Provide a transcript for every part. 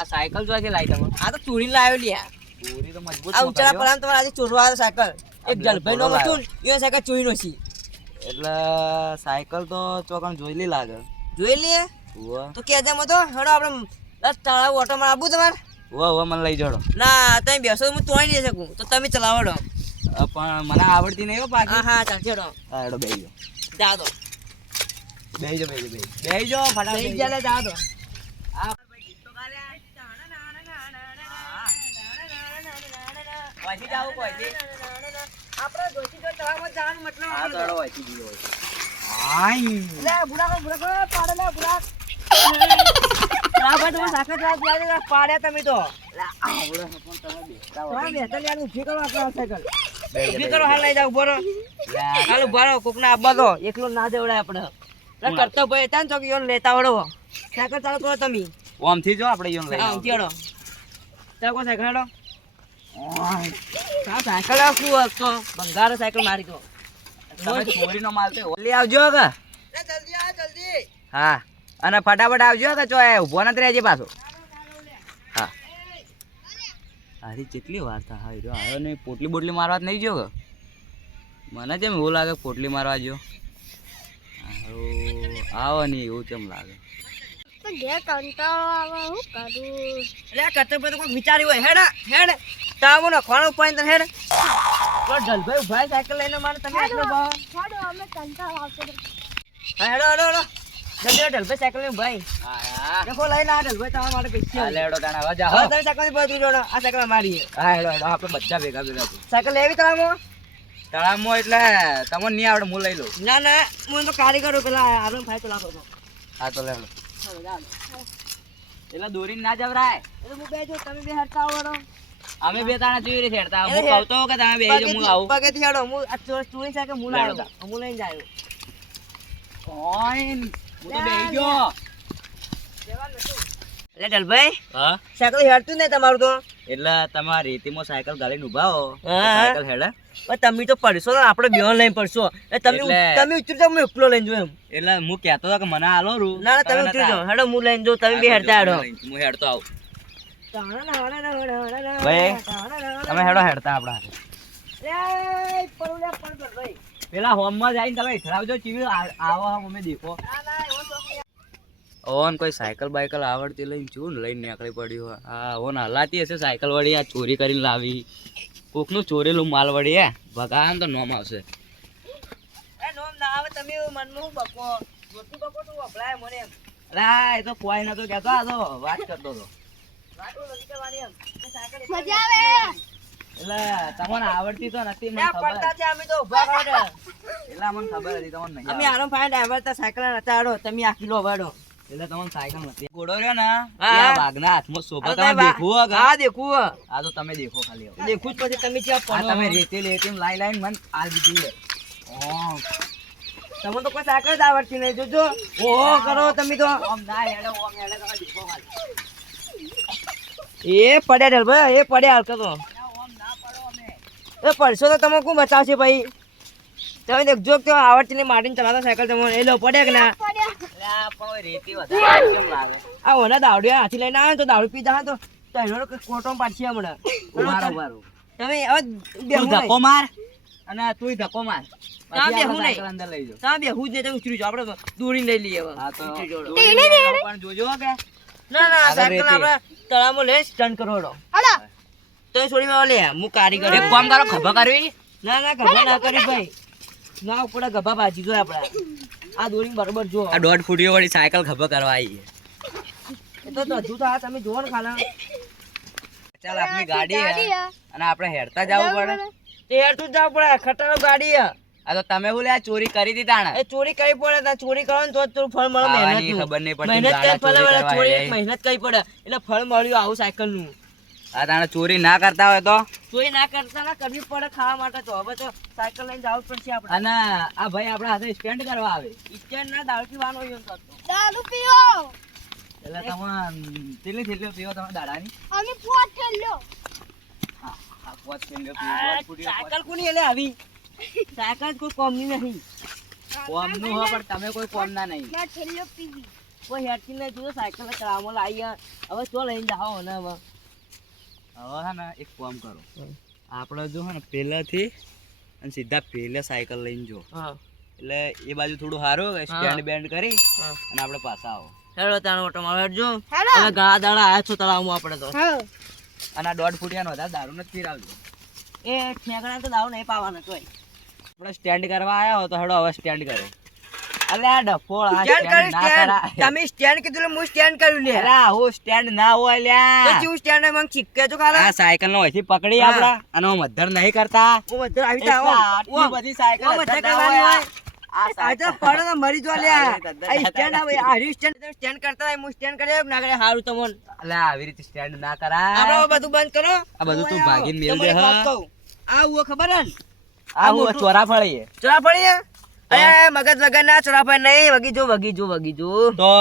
આ સાયકલ જોઈથી લાવી તમે? આ તો ચોરી લાવ્યો લ્યા. ચોરી તો મજબૂત આ ઉંચા પર તમારે આજે ચોરવા આવ્યો સાયકલ. એક જલભાઈ નો હતું એ સાયકલ ચોરી નો છે. એટલે સાયકલ તો ચોકન જોઈલી લાગે. જોઈ લઈએ તો કેજે મો તો હેડો આપણે 10 તળાવ ઓટો માં આવું તમારે. મને લઈ જડો. ના તમે બેસો હું તોડી નહીં શકું તો તમે ચલાવડો. પણ મને આવડતી નહીં હો પાછી. હા ચાલ ચડો. હા હેડો બેહી જા દો. બેહી જો ફટાફટ બેહી જા લે જા દો. વાંચી જાવ કોઈ. આપણે જોઈતી જો તળાવમાં જવાનું મતલબ હા તો હેડો વાંચી દીધો. લે બુડા પાડે લે બુડા. ભાઈ તમે સાકર પાડ્યા તમે તો. એકલો ના દેવડાય આપણે. કરતો ભાઈ હતા ને તો લેતા વડો સાયકલ ચાલુ કરો તમે. ઓમથી જો આપણે ઈયોન લઈ આવ ચડો. ચાલો સાયકલ હેડો. સાયકલ શું ભંગાર સાયકલ મારી તો. તમે ચોરીનો માલ તો લઈ આવજો કે. જલ્દી. હા અને ફટાફટ આવજો કે ચો ઉભો નથી રહેજે પાછો. હા આરી કેટલી વાર થા હા આવ્યો ને પોટલી બોટલી મારવા જ નહીં ગયો કે. મને જેમ એવું લાગે પોટલી મારવા ગયો. આવો નહીં એવું કેમ લાગે. વિચાર્યું હોય હેડ હેડ તાવો નો ખાણો પાણી તને હેડ. જલભાઈ ઉભા સાયકલ લઈને મારે તમે આટલો ભાવ. હા હેડો જલ્દી ઢલભાઈ સાયકલ લઈને ભાઈ. દેખો લઈને આ ઢલભાઈ તમારા માટે પૈસા. લેડો તાણા હવે જા. હા તમે સાયકલ ની બધું જોડો આ સાયકલ મારી. હા હેડો આપણે બધા ભેગા સાયકલ લેવી તળાવમાં. તળાવમાં એટલે તમને નહીં આવડે હું લઈ લઉં. ના હું તો કારીગર પેલા આપણે ભાઈ ચલાવતો હતો. હા તો લેડો. એટલે દોરીને ના જવરાય. એટલે હું બેજો તમે બે હરતા આવડો. અમે બે તાણા જોઈ રહી હેડતા. હું કહું તો કે તમે બેહી જો હું આવું. પગેથી હેડો હું આ ચોરી સાયકલ હું લાવ્યો. હું લઈને જાયો. કોઈન હું તો બેહી ગયો. એટલે ઢલભાઈ હા સાયકલ હેડતું નહીં તમારું તો. એટલે તમારા રેતીમાં સાયકલ ગાડીને ઉભા હો. હા. સાયકલ હેડે. પણ તમે તો પડશો ને આપણે બેહન લઈને પડશો. તમે ઉતરી જાઓ હું એકલો લઈને જોઉં એમ. એટલે હું કહેતો હતો કે મને હાલો રૂ. ના તમે ઉતરી જાઓ હેડો હું લઈને જાઉં તમે બે હેડતા હેડો. હું હેડતો આવું. ભાઈ તમે હેડો હેડતા આપડા. પેલા હોમમાં જઈને તમે ઈથરાવજો ચીવી આવો અમે દેખો. ઓન કોઈ સાયકલ બાયકલ આવડતી લઈને શું લઈને નીકળી પડ્યું. હા ઓન હલાતી હશે સાયકલ વાળી. આ ચોરી કરીને લાવી. કોકનું ચોરેલું માલ વળી હે ભગાન તો નોમ આવશે. નોમ ના આવે તમે મનમાં હું બકો ગોતી બકો તું વપરાય મને એમ. અરે એ તો કોઈ નતો કહેતો. આ તો વાત કરતો હતો. મજા આવે. એટલે તમને આવડતી તો નથી મને ના ખબર. પડતા છે અમે તો ઉભા કરો. એટલે મને ખબર હતી તમને નહીં અમે આરામ ફાઈન ડ્રાઈવર તા સાયકલ નતા આડો તમે આ કિલો વાડો. એટલે તમને સાયકલ નથી. ઘોડો રહ્યો ને હા. એ વાઘના હાથમાં શોભા તમે દેખવું હે કે? હા દેખું આ તો તમે દેખો ખાલી હવે. દેખું જ પછી તમે ક્યાં આ પડો. તમે રેતી લાઈન મને આ દીધી છે. તમને તો કોઈ સાયકલ જ આવડતી નહીં જોજો. ઓહો કરો તમે તો. ઓમ ના હેડો તમે દેખો ખાલી. એ પડ્યા ઢેલ ભાઈ એ પડ્યા હાલ કરો. ઓમ ના પડો અમે. એ પડશો તો તમે કોણ બચાવશે ભાઈ. તમે દેખજો કે આવડતી નહીં માટીને ચલાવતા સાયકલ તમે એ લો પડ્યા કે ના. એટલે આ પણ ઓય રેતી વધારે કેમ લાગે? આ ઓના દાવડિયા હાથી લઈને આવે તો દારૂ પી જા તો તૈનો કોટો પાડશે હમણાં. ઉભારો. તમે હવે તું બેહું ધક્કો નહીં. માર અને તુંય ધક્કો માર. ના, પછી બેહું આપણે નહીં. સાયકલ અંદર લઈ જાઓ. તમે બેહું જ નહીં તમે ઉતરી જાઓ આપણે દોરીને લઈ લઈએ હવે. હા તો ઉતરી જાઓ. દોરી લેવાનો પણ જોજો કે ના આગળ સાયકલ રેતી. આપણે તળાવમાં લઈ સ્ટન્ટ કરવાનો. તો એ છોડી માં લે હું કારીગર. એક કામ કરો ખભા કરવી. ના ગભા ના કરી ભાઈ. ના ઉપર ગભા બાજી જો આપણે. આ દોરી બરોબર જો. આ 1.5 ફૂટીઓ વાળી સાયકલ ખભા કરવા આવી છે. એ તો દધું તો આ તમે જોવો ને ખાલા. ચાલ આપની ગાડી હે અને આપણે હેડતા જવું પડે. તે હેઠું જ જવું પડે ખટારો ગાડી હે. આ તો તમે હું લે આ ચોરી કરી હતી તાણે. એ ચોરી કરવી પડે તા ચોરી કરો ને તો જ થોડું ફળ મળે. ખાવાની મહેનત ખબર નહીં પડતી. મહેનત કઈ ફળ મળે ગાડા ચોરી ચોરી મહેનત કઈ પડે એટલે ફળ મળ્યું આવું સાયકલ નું. આ તાણે ચોરી ના કરતા હોય તો. ચોરી ના કરતા ના કરવી પડે ખાવા માટે તો હવે તો સાયકલ લઈને જવું જ પડશે આપણે. અને આ ભાઈ આપણા હાથે સ્ટેન્ડ કરવા આવે. સ્ટેન્ડ ના દારૂ પીવાનો હોય એમ થતો. દારૂ પીવો એટલે તમે કેટલી પીવો તમે દાડાની? અમે પોત ઠેલ્યો આ 5 ફિંગર પીવો 5 ફૂટીઓ સાયકલ કોની એટલે આવી સાયકલ કોઈ કોમની નહીં. કોમનું હો પણ તમે કોઈ કોમના નહીં. ના ઠેલ્યો પીવી કોઈ હેડતી નહીં તું તો સાયકલ ચલાવવામાં લાવી હવે તો લઈને જાઓ ને હવે હવે હે ને એક કામ કરો આપણે જો હે ને પહેલાથી અને સીધા પહેલે સાયકલ લઈને જો હા એટલે એ બાજુ થોડું સારું સ્ટેન્ડ બેન્ડ કરી હા અને આપણે પાછા આવો હેડો તારો ઓટો મારો હેડજો હેડો. હવે ઘણા દાડા આયા છો તળાવમાં આપણે તો હા અને આ 1.5 ફૂટિયાનો વધારે દારૂ નથી પીરાવજો એ ઠેકડા તો દાવ નહીં પાવાના તોય આપણે સ્ટેન્ડ કરવા આયા હો તો હેડો હવે સ્ટેન્ડ કરો અલે આ ડફોળ આ સ્ટેન્ડ સ્ટેન્ડ ના કરી કરાય તમે સ્ટેન્ડ કીધું એટલે હું સ્ટેન્ડ કર્યું લે અરે આવું સ્ટેન્ડ ના હોય તો લ્યા ચીવું સ્ટેન્ડ મને ચીકે તો ખાલા આ સાયકલ નો અહીંથી પકડી હા. આપડા અને હું મધર નહીં કરતા ઓ બધા આવી એટલે તા આટલી બધી સાયકલ ઓ બધા અધર ના કરવાની હોય. હોય આ આ તો સાયકલ પડે તો મરી જો લ્યા અરે તદ્દન આ સ્ટેન્ડ આવે આ સ્ટેન્ડ તમે સ્ટેન્ડ કરતા હોય હું સ્ટેન્ડ કરી ના કરે હારું તમને અલે આવી રીતે સ્ટેન્ડ ના કરાય આપણે બધું બંધ કરો આ બધું તું ભાગીને મેલ તમને દે એક વાત હા કહું. આ હું ખબર હે ને? આ હું મોટું- ચોરા ફળીએ ચોરા પડી હે? અરે મગજ વગર ના ચોરા પડી નહીં વગી જો તો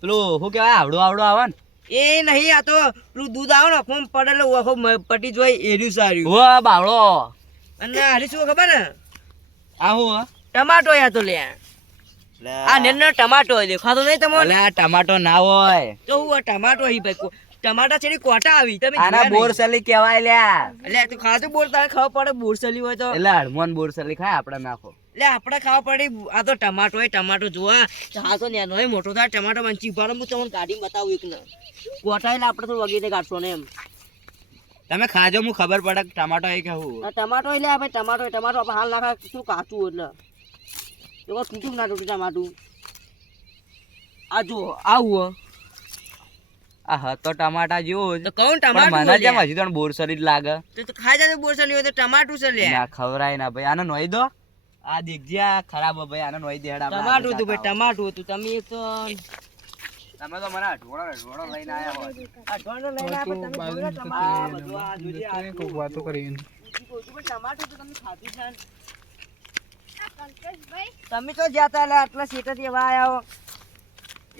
પેલું શું કહેવાય આવડું આવે ને એ નહીં આ તો પેલું દૂધ આવે ને ફોમ પડેલો ઓખો પટી જોઈ એર્યું સારું ઓ બાવળો અને હારી શું ખબર ને આ હું હે? ટમાટો યા તો લે આ નેનો ટમાટો દેખાતો નહીં તમને અલે આ ટમાટો ના હોય તો હું આ ટમાટો હી ભાઈ ટમાટા છેડી કોટા આવી તમે આના જોયા નહીં. બોરસલી કહેવાય લ્યા એટલે તું ખાતું બોલતા ખબર પડે બોરસલી હોય તો એટલે હળમોન બોરસલી ખાય આપણે નાખો એટલે આપણે ખાવા પડી આ તો ટમાટો હોય ટમાટો જોવા આ તો નેનો હોય મોટો થાય ટમાટો મને ચીપાડો હું તમને કાઢીને બતાવું એક ને કોટા એટલે આપણે થોડું વગેરે કાઢશો ને એમ તમે ખાજો હું ખબર પડે કે ટમાટો એ કેવું આ ટમાટો એટલે આ ભાઈ ટમાટો આપણે હાલ નાખા શું કાચું એટલે તો તૂટું ના તૂટું ટમાટું આ જુઓ આવું આ હતો ટમાટા જેવું જ તો કહું પણ ટમાટું મને હોય કેમ લ્યા. હજી તો બોરસલી જ લાગે તો ખાઈ જાય બોરસલી હોય તો ટમાટું છે લે ના ખવરાય ના ભાઈ આને નોઈ દો આ દેખજે આ ખરાબ હે ભાઈ આને નોઈ દે હેડ આપણે ટમાટું હતું આગળ ભાઈ જાતા ટમાટું હતું તમે એક તો આવો. તમે તો મને ઢોળો લઈને આયા હોય આ ઢોંઢો લઈને આપે તમે જોયો ને ટમાટું બધું આ જોજે આ વાતો કરી ટમાટું તો તમે ખાધું છે ને. કંકશભાઈ તમે તો જ્યાં તા આટલા સીટેથી એવા આયા હો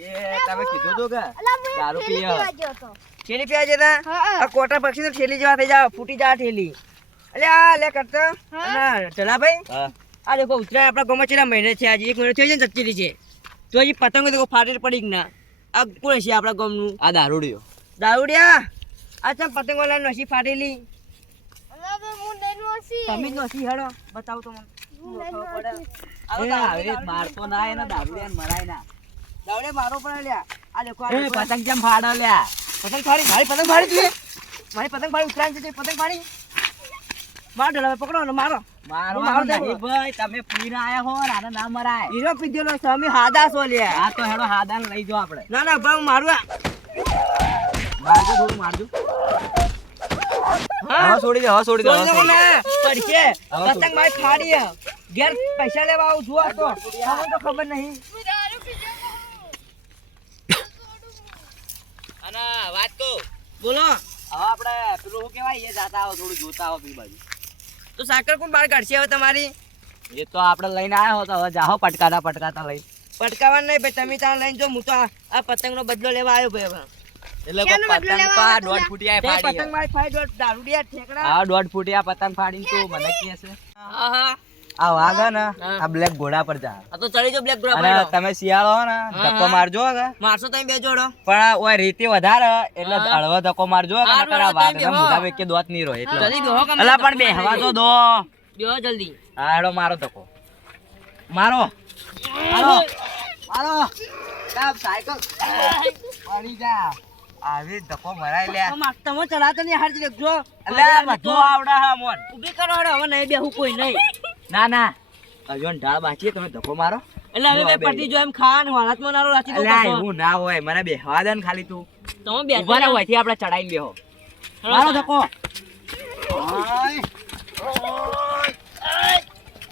એ તમે કીધું તો કે અલા હું દારૂ થેલી પીએ. પીવા ગયો હતો. ઠેલી પીવા જતા હા આ કોટા પક્ષી તો ઠેલી જેવા થઈ જાવ ફૂટી જા ઠેલી એટલે આ લે કરતો અને ઢલાભાઈ હા આ દેખો ઉત્તરાયણ આપણા ગામમાં કેટલા મહિને છે આજે 1 મહિનો થયો છે ને ચચ્ચીલી છે તો હજી પતંગ દેખો ફાટેલ પડી જ ના આ કોણ છે આપણા ગામનું આ દારૂડિયો દારૂડિયા આ ચમ પતંગ વાળા નસી ફાટેલી અલા બે હું લઈને આવશી. તમે જ નસી હેડો બતાવો તો મને હું લઈને ખબર પડે. આવશી. આ તો એ આવી રીત મારતો ના એને દારૂડિયાને મરાય ના દારૂડિયા મારો પણ લ્યા આ દેખો આ એ દેખો. પતંગ કેમ ફાડો લ્યા પતંગ ફાડી મારી પતંગ ફાડી તું મારી પતંગ ફાડી ઉત્તરાયણ છે તે પતંગ ફાડી મારો ઢલાભાઈ પકડો ને મારો મારો મારો નહીં ભાઈ તમે પીને આયા હો ને આને ના મરાય હીરો પીધેલો છે અમે હાદા છો લ્યા આ તો હેડો હાદાન લઈ જાઓ આપણે ના ના ભાઈ હું મારું આ. મારજો થોડું મારજો હા હવે છોડી દે હવે છોડી દે હવે બોલ છોડી દે. ને પડશે હવે પતંગ મારી ફાડી હે. ઘેર પૈસા લેવા આવું છું આ તો તમને તો ખબર નહીં હું દારૂ પીધો છું. અને વાત કહું બોલો હવે આપણે પેલું શું કહેવાય એ જાતા આવો થોડું જોતા આવો પેલી બાજુ તો સાકર કોણ બહાર કાઢશે હવે તમારી એ તો આપણે લઈને આવ્યા હો તો હવે જાહો પટકાતા લઈ પટકાવા નહીં ભાઈ તમે ત્યાં લઈને જો હું તો આ પતંગનો બદલો લેવા આવ્યો ભાઈ હવે એટલે ક્યાંનો કોઈ બદલો પતંગ લેવા તો આ આવ્યા 1.5 ફૂટિયા તે ફાડી પતંગ મારી ફાડી દારૂડિયા ઠેકડા આ 1.5 ફૂટિયા પતંગ ફાડીને તું મને કહે છે હા હા આ વાગે ને હા. આ બ્લેક ઘોડા પર જા આ તો ચડી જો બ્લેક ગ્રુપ અને તમે શિયાળો હો ને ધક્કો હા. મારજો કે મારશો તમે બે જોડો પણ ઓય રીતિ વધારે એટલે હા. હળવો ધક્કો મારજો કે હારું, નકર આ હારું, વાઘ તમે બેહો. મોઢા વેકે દોત નહીં રહે એટલે જલ્દી બેહો કે અલા મને પણ ધક્કો બેહવા તો મારી દો બેહો જલ્દી હા હેડો મારો ધક્કો મારો મારો મારો સાહેબ સાયકલ પડી જા આવી ધક્કો મરાય લે તમે ચલાતો નહીં હાર દેખજો એટલે આ બધું આવડે હા મોન ઊભી કરો હેડો, હવે નહીં બેહું કોઈ નહીં ના ના હજુ ઢાળ બાકી છે, તમે ધક્કો મારો એટલે હવે બે પટી જો એમ ખાન વાળાતમાં નારો રાખી દો અલ્યા પાછો. એવું ના હોય મને બેહવા દે ને ખાલી તું તમે બેસો ઉભા રહો ને. હોયથી આપણે ચડાઈને બેહો હેડો મારો તાર. ધક્કો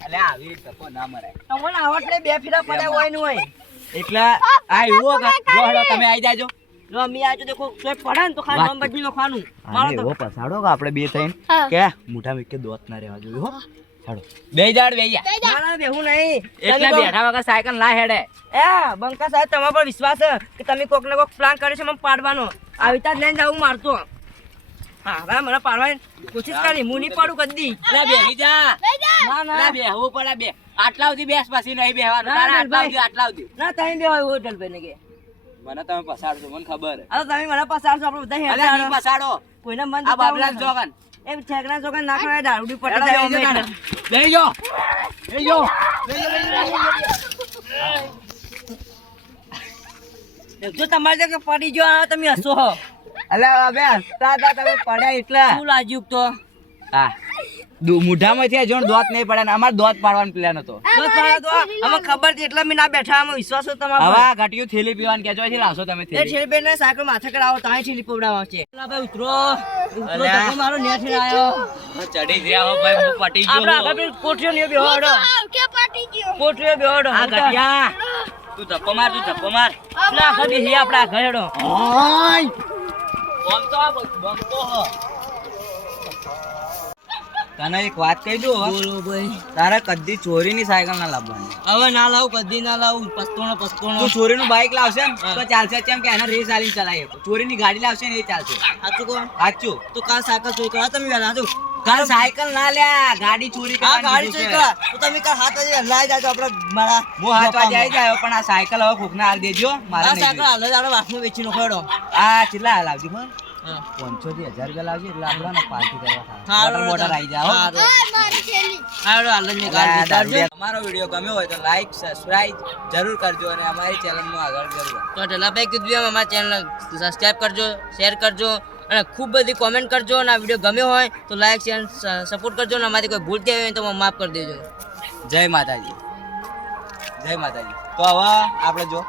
અલ્યા આવી ધક્કો ના મરાય તમને આવટ નહીં, બે ફેરા પડ્યા હોય ને હોય એટલે આ એવું કે જો હેડો તમે આવી જાજો જો અમે આજે દેખો કોઈ પડે ને તો ખાલી વાત. નોમ બદલી નો ખાનું મારો આને તો એવો પસાડો કે આપણે બે થઈને હા. કે મોઢા મેકે દોત ના રહેવા જોઈએ હો હેડો બેહી જાડ બેહી જા ના ના બેહું નહીં એટલે તમે બેઠા વગર સાયકલ ના હેડે એ બંકા સાહેબ તમારા પર વિશ્વાસ છે કે તમે કોક ને કોક પ્લાન કર્યો છે મને પાડવાનો આવી રીતના જ લઈને જાઉં મારતો હા હવે મને પાડવાની કોશિશ કરી હું નહીં પાડું કદી એટલે બેહી જા ના ના એટલે બેહવું પડે બે આટલા સુધી બેસ પછી નહીં બેહવાનું ના, તારે ના, આટલા ભાઈ. સુધી આટલા સુધી ના તમે બે હોય ડલભાઈ ને કે મને તમે પસાડશો મને ખબર હે. અરે તમે મને પસાડશો આપણે બધા અલ્યા હેઠળ નહીં પસાડો કોઈને મન આ બાબલા જોગન એ ઠેકડા જોગન નાખવા દારૂડી પટી જાય અમે એટલે. લઈ જો લઈ જો જો તમારે જો પડી ગયો આવે તમે હસો હો. અલ્યા અબે હસતા હતા તમે પડ્યા એટલે શું લાગ્યું તો હા મુઢામાંથી જો દોત નહીં પડે ને અમાર દોત પાડવાનો પ્લાન હતો. જો તારા તો અમે ખબર છે એટલે મેં ના બેઠા અમે વિશ્વાસ હતો તમારો હવે આ ઘાટીયું થેલી પીવાનું કે છે લાવશો તમે એ થેલી ઠેલબેન ને સાયકલ માથે કરાવો તાય ઠેલી પવડાવો છે અલા ભાઈ ઉતરો ઉતરો અલ્યા. ધક્કો મારો નેઠ આયો ચડી ગયા હો ભાઈ હું પટી આપડા ગયો આગળ પેલી કોઠીઓ ને બેહોડો કે પાટી ગયો કોઠીઓ બેહોડો આ ઘટિયા તું ધક્કો માર પેલા આગળ બેહી આપડા આગળ હેડો ઓય બોમ તો આ બોમ તો હ તને એક વાત કહી દઉં બોલો ભાઈ તારે કદી ચોરીની સાયકલ ના લાવવાની. હવે ના લાવું કદી ના લાવું પસ્તોણો તું ચોરીનું બાઇક લાવશે ને તો ચાલશે કેમ કે એને રેસ આલીને ચલાવી શકો. ચોરીની ગાડી લાવશે ને એ ચાલશે. સાચું કહો સાચું તો કાલ સાયકલ ચોરી કરવા તમે વહેલા હતું કાલ સાયકલ ના લ્યા ગાડી ચોરી આ કરવાની ગાડી કીધું ચોરી છે. કરવા તો તમે કાલ 7 વાગે વહેલા આવી જાજો આપણે મારા હું 7 વાગે આવી જાય પણ આ સાયકલ હવે કોકને આલ દેજો મારે આ નહીં સાયકલ હાલ જ આપણે વાસમાં વેચી નો ખડો જોઈતી. આ કેટલા હાલ આવજો પણ 500 થી 1000 રૂપિયા લાવજો એટલે આપણે ને પાર્ટી કરવા થાય. મોટર આવી જાય હો. મારી થેલી હાલો હાલ જ મેં ગાડી દારૂડિયા. અમારો વિડીયો ગમ્યો હોય તો લાઈક સબસ્ક્રાઇબ જરૂર કરજો અને અમારી ચેનલનું આગળ જરૂર તો ઢેલાભાઈ કીધું એમ અમારા ચેનલ સબસ્ક્રાઇબ કરજો શેર કરજો અને ખૂબ બધી કોમેન્ટ કરજો અને આ વિડીયો ગમ્યો હોય તો લાઈક શેર સપોર્ટ કરજો અને અમારી કોઈ ભૂલ થઈ હોય તો માફ કરી દેજો. જય માતાજી જય માતાજી. તો હવે આપણે જો